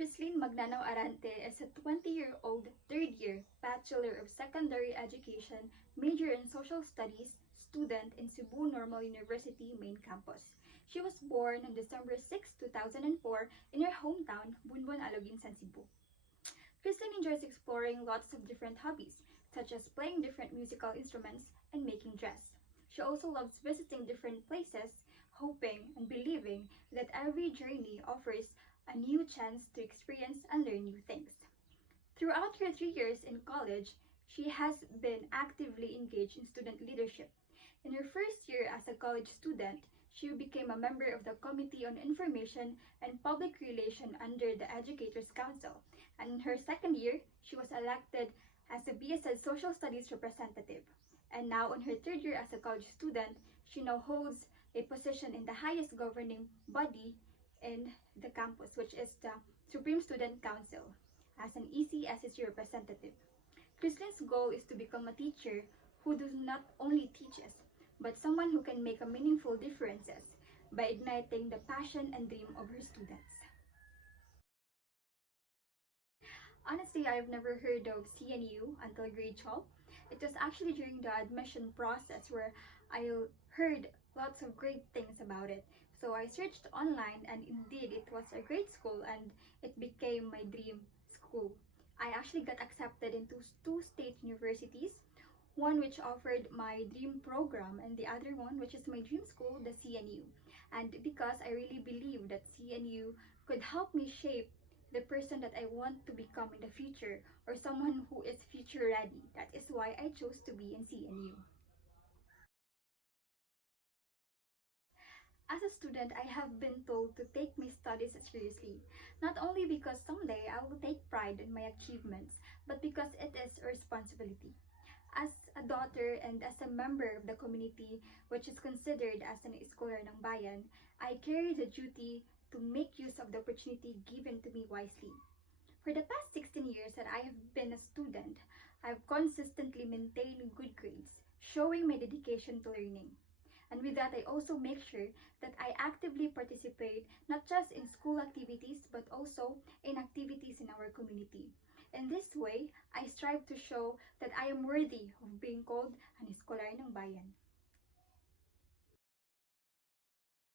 Crislin Magnanao Arante is a 20-year-old third-year Bachelor of Secondary Education, major in Social Studies, student in Cebu Normal University main campus. She was born on December 6, 2004 in her hometown, Bunbon, Aloginsan, Cebu. Crislin enjoys exploring lots of different hobbies, such as playing different musical instruments and making dress. She also loves visiting different places, hoping and believing that every journey offers a new chance to experience and learn new things. Throughout her 3 years in college, she has been actively engaged in student leadership. In her first year as a college student, she became a member of the Committee on Information and Public Relations under the Educators Council, and in her second year, she was elected as a BSED Social Studies representative. And now, in her third year as a college student, she now holds a position in the highest governing body in the campus, which is the Supreme Student Council, as an ECSSU representative. Crislin's goal is to become a teacher who does not only teaches, but someone who can make a meaningful differences by igniting the passion and dream of her students. Honestly, I've never heard of CNU until grade 12. It was actually during the admission process where I heard lots of great things about it. So I searched online, and indeed it was a great school and it became my dream school. I actually got accepted into two state universities, one which offered my dream program and the other one which is my dream school, the CNU. And because I really believe that CNU could help me shape the person that I want to become in the future, or someone who is future ready. That is why I chose to be in CNU. As a student, I have been told to take my studies seriously, not only because someday I will take pride in my achievements, but because it is a responsibility. As a daughter and as a member of the community, which is considered as an Eskolar ng Bayan, I carry the duty to make use of the opportunity given to me wisely. For the past 16 years that I have been a student, I've consistently maintained good grades, showing my dedication to learning. And with that, I also make sure that I actively participate not just in school activities, but also in activities in our community. In this way, I strive to show that I am worthy of being called an Eskolar ng Bayan.